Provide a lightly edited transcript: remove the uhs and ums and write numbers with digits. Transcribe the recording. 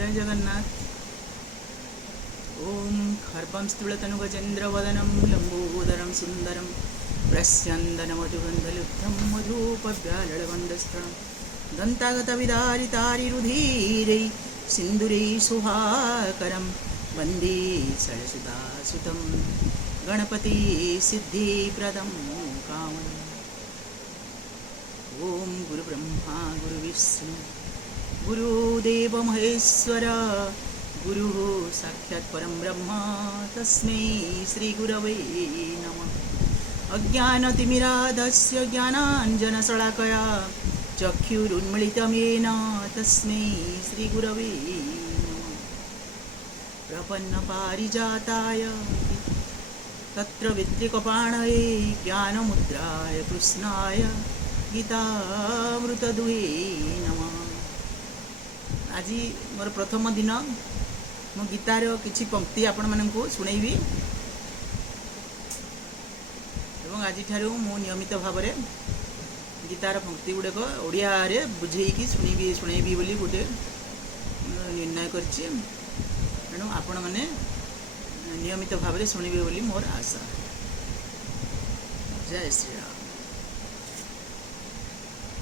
जय जगन्नाथ। ओम खर्पं स्थूलतनुगजेन्द्रवदनं लम्बोदरं सुन्दरं प्रस्यन्दनमधुगन्धलुब्धं मधुपव्यालवण्डस्थलं दन्तागतविदारितारिरुधिरै सिन्दूरै सुहाकरं वन्दे सरसुतासुतं गणपति सिद्धिप्रदं कामम्। ओम गुरुब्रह्मा गुरुविष्णु गुरुदेव महेश्वर गुरुः साक्षात् परं ब्रह्म तस्मै श्रीगुरवे नमः। अज्ञानतिमिराधस्य ज्ञानाञ्जनशलाकया चक्षुरुन्मीलितं येन तस्मै श्रीगुरवे नमः। प्रपन्नपारिजाताय तत्र विद्रिकपाणये ज्ञानमुद्राय कृष्णाय गीतामृतदुहे नमः। आज मोर प्रथम दिन मो गीतार किछि पंक्ति आपण मानकु सुनैबी एवं आज ठारू मु नियमित भाव में गीतार पंक्ति गुड़ाक ओडिया रे बुझेकी सुनैबी बोली गोटे निर्णय करछि। तेणु आपण माने नियमित भाव में शुणिबे बोली मोर आशा। जय श्री राम।